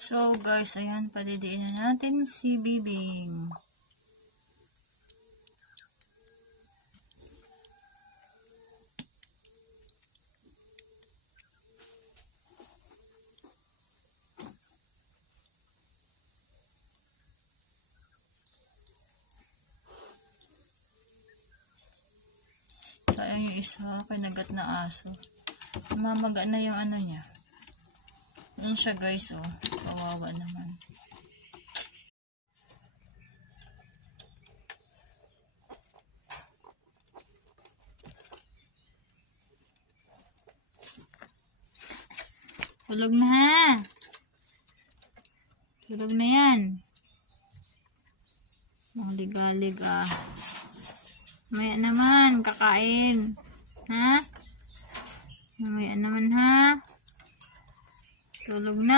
So guys, ayan, padidiin na natin si Bibing. So ayan yung isa, kinagat na aso. Mamaga na yung ano niya. Yun siya guys, oh. Kawawa naman. Tulog na ha. Tulog na yan. Ligalig ah. Mamaya naman, kakain. Ha? Mamaya naman ha. Tulog na.